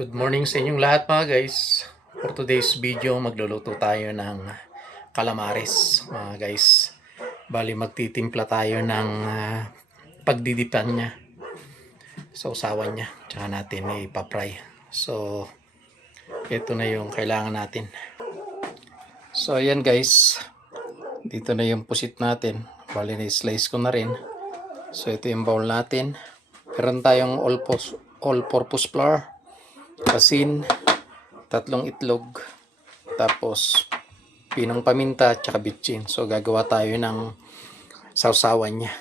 Good morning sa inyong lahat mga guys. For today's video, magluluto tayo ng calamares mga guys. Bali magtitimpla tayo ng pagdidipan niya. So usawan niya. Tsaka natin ipapry. So ito na yung kailangan natin. So ayan guys. Dito na yung pusit natin. Bali na-slice ko na rin. So ito yung bowl natin. Meron tayong all-purpose flour, asin, 3 itlog, tapos pinong paminta at saka bitchin. So gagawa tayo ng sausawan niya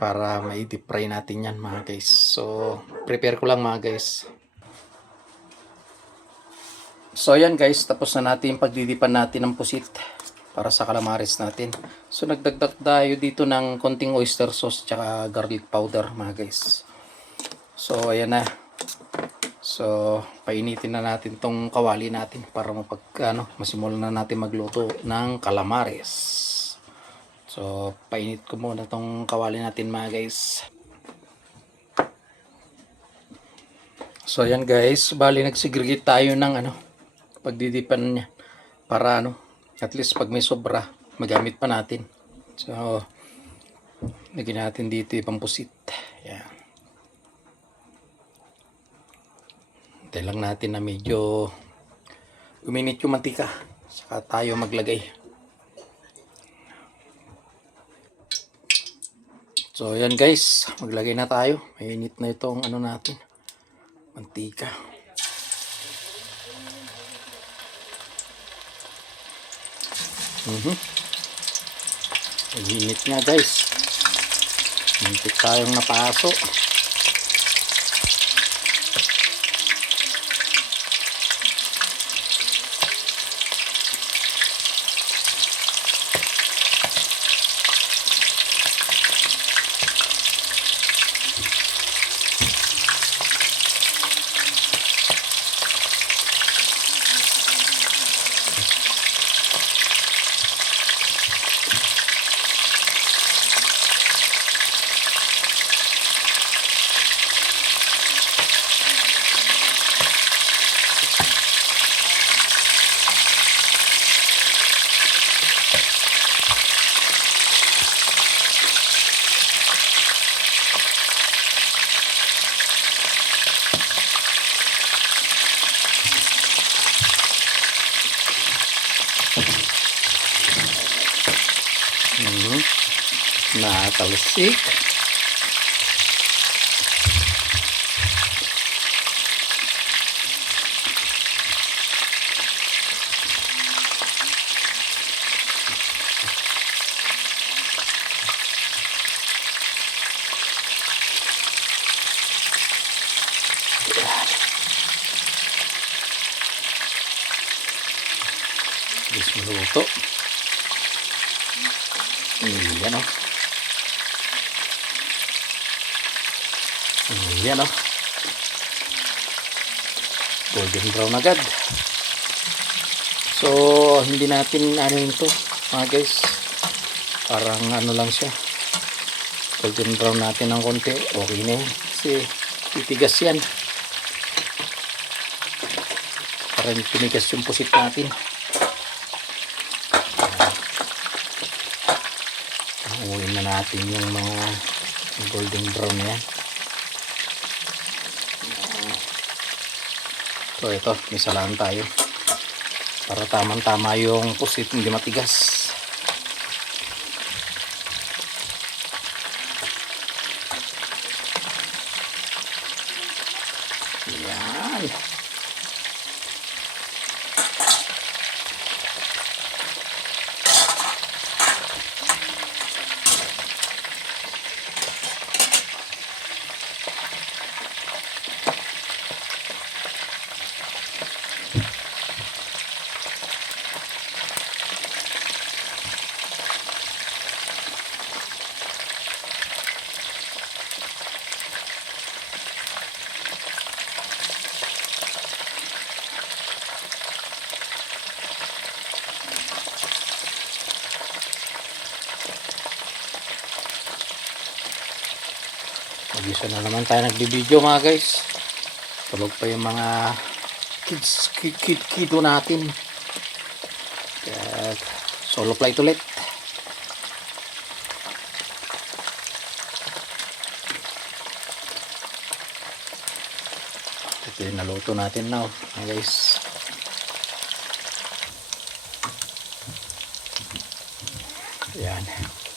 para mai-deep fry natin yan mga guys. So prepare ko lang mga guys. So ayan guys, tapos na natin pagdidipan natin ng pusit para sa calamares natin. So nagdagdag tayo dito ng konting oyster sauce tsaka garlic powder mga guys. So ayan na. So painitin na natin tong kawali natin para masimulan na natin magluto ng calamares. So painit ko muna tong kawali natin mga guys. So ayan guys, bali nagsigregate tayo ng pagdidipan niya para at least pag may sobra magamit pa natin. So lagyan natin dito yung pampusit. Ayan. Hintay lang natin na medyo uminit yung mantika. Saka tayo maglagay. So ayan guys, maglagay na tayo. Mainit na itong natin, mantika. Mainit nga guys. Muntik tayong napaso. Natalsik. Bis maluto. Yan o. Yan o. Golden brown agad. So hindi natin ito mga guys. Parang lang siya. Golden brown natin ng konti. Okay na yan. Kasi titigas yan. Parang tinigas yung pusit natin. Uwiin na natin yung mga golden brown na yan. So ito, misalaan tayo para tamang-tama yung pusit, hindi matigas. Yan. Mag-isa na naman tayo nagbibideo mga guys. Tulog pa yung mga kido natin. Kaya solo flight ulit. Ito yung naluto natin now, guys. Ayan,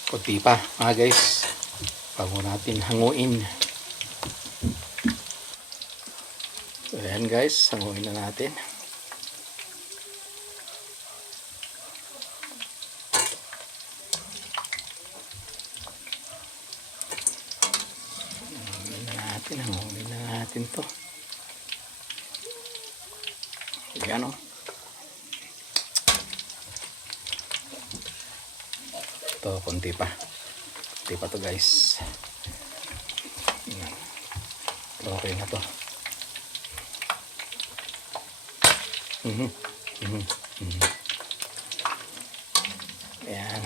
kunti pa guys bago natin hanguin. So, ayan guys, hanguin na natin. Hanguin na natin to. Ayan o. Ito, kunti pa. Kunti pa to guys. Ayan. Okay na to. Ayan.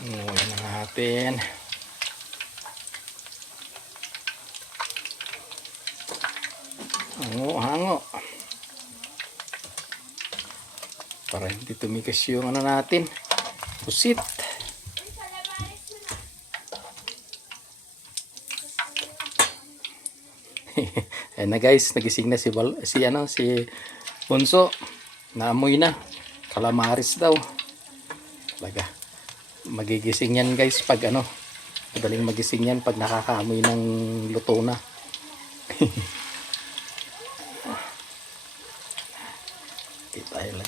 Hanguin na natin. Hango. Para hindi tumigas yung ano natin. Pusit. Ayan na guys, nagising na si Bunso. Naamoy na. Calamares daw. Talaga. Magigising yan guys pag madaling magising yan pag nakakaamoy ng luto na.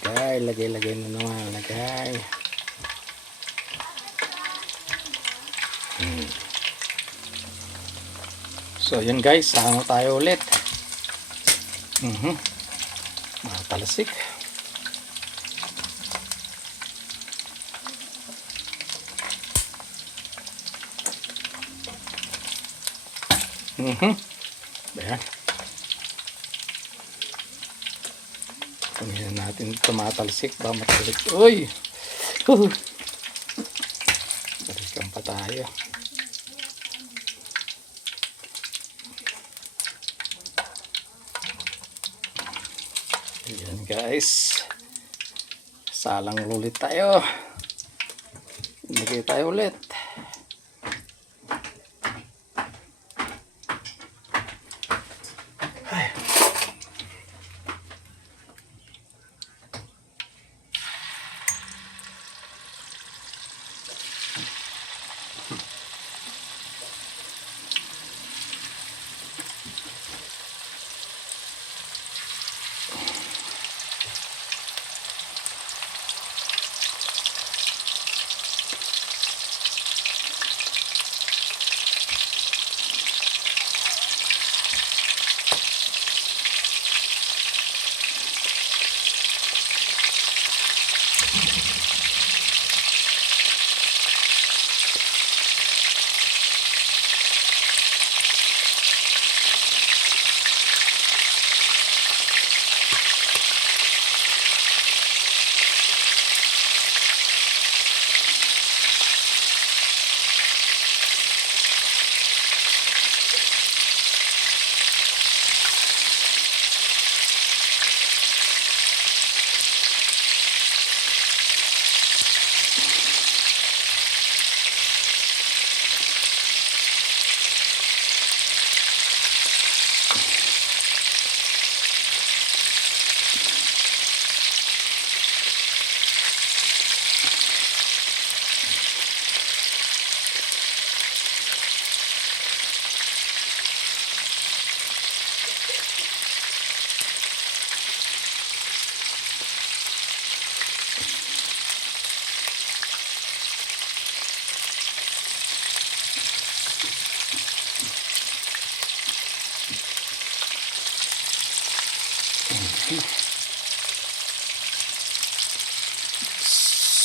Tayo lagay na naman, lagay. So yun guys, sama tayo ulit. Mga talasik. Ayan. Kunin natin tumatalsik ba matalik. Uy! Balikan pa tayo. Ayan guys. Salang ulit tayo. Lagay tayo ulit.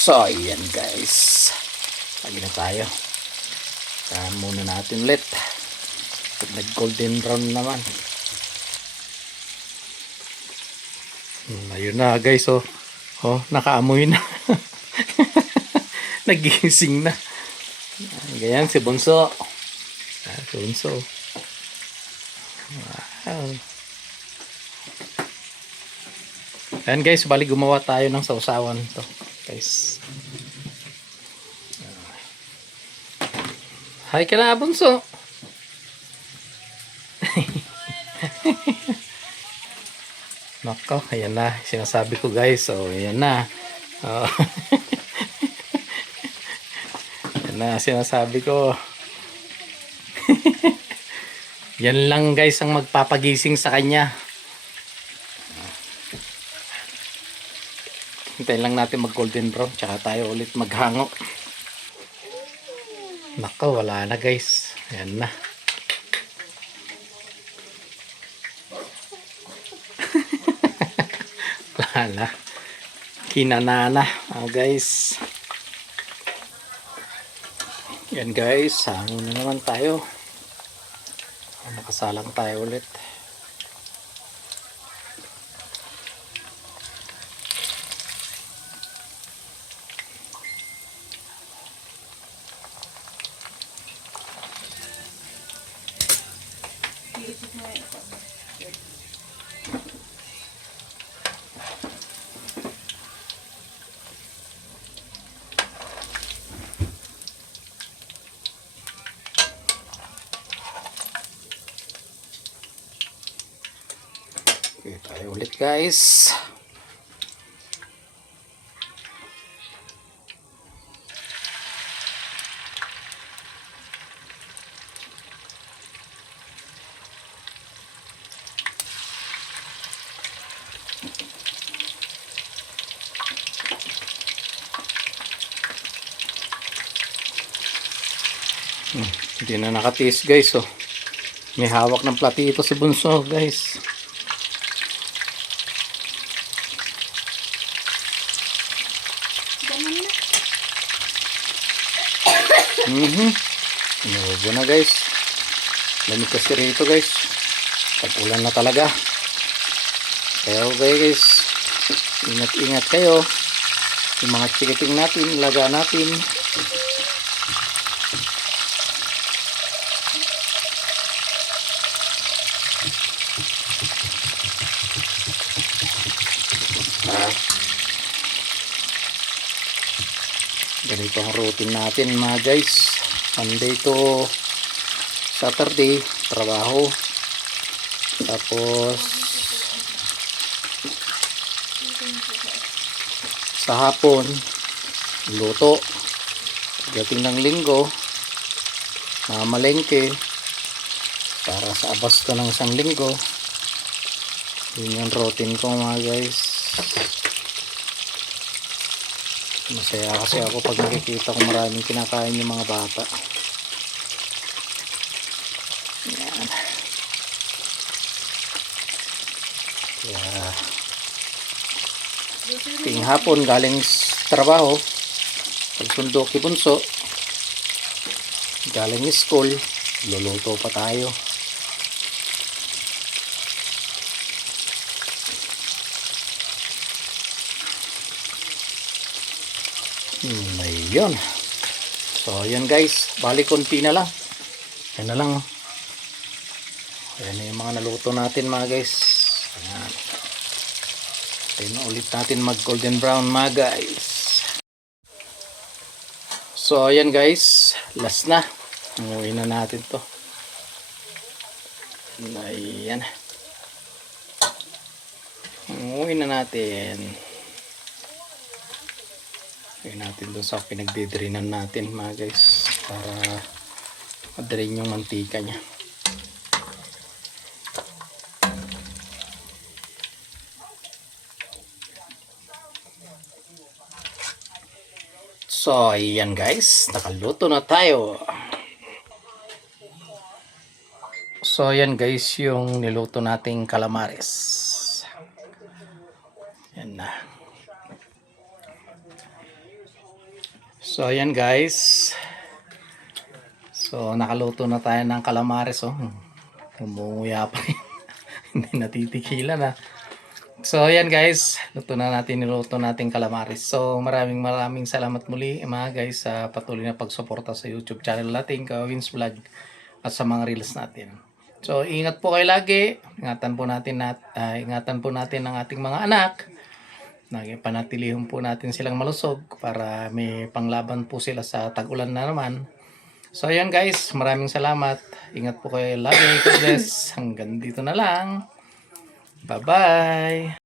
So, ayan guys. Lagi na tayo. Saan muna natin ulit. Pag nag-golden brown naman. Ayun na guys, oh. Oh, nakaamoy na. Nagising na. Ganyan si Bunso. Si Bunso. Wow. Ayan guys, bali gumawa tayo ng sausawan to guys. Hi ka na, bunso. Nako, ayan na. Sinasabi ko guys. So, ayan na. Oh. Ayan na, sinasabi ko. Yan lang guys ang magpapagising sa kanya. Hintayin lang natin mag golden brown. Tsaka tayo ulit maghango. Nako, wala na guys. Ayan na. Wala na. Kinanana. Guys. Yan guys. Hango na naman tayo. Nakasalang tayo ulit. Okay, tayo ulit guys. Hindi na nakatiis guys. Oh. May hawak ng platito si bunso guys. Inuubo na guys. Lamig kasi rito guys. Tag-ulan na talaga. Kaya okay guys, ingat-ingat kayo. Yung mga chikiting natin, ilaga natin. Ganito ang routine natin mga guys. Monday to Saturday trabaho, tapos sa hapon luto. Pagdating ng linggo mamalengke para sa abasto ng isang linggo. Yun yung routine ko mga guys. Masaya kasi ako pag nakikita ko maraming kinakain yung mga bata. Yan. Kaya ting hapon galing trabaho, pagsundo kay bunso, galing school, luluto pa tayo. Ayun. So ayan guys, bali konti na lang. Ayan na lang. Ayan na yung mga naluto natin mga guys. Ayan. Ayan na ulit natin mag golden brown mga guys. So ayan guys, last na. Umuwi na natin to. Ayan. Umuwi na natin. Lagyan natin doon sa pinagdidrinan natin mga guys para ma-drain yung mantika nya. So ayan guys, nakaluto na tayo. So ayan guys, yung niluto nating calamares. Yan na. So ayan guys. So nakaluto na tayo ng calamares. Oh. Umunguya pa rin. Hindi natitikilan na. So ayan guys, niluto natin calamares. So maraming salamat muli mga guys sa patuloy na pagsuporta sa YouTube channel natin, Kawins Vlog, at sa mga reels natin. So ingat po kayo lagi. Ingatan po natin ang ating mga anak. Panatilihin po natin silang malusog para may panglaban po sila sa tag-ulan na naman. So ayan guys, maraming salamat. Ingat po kayo lagi. God bless. Hanggang dito na lang. Bye-bye.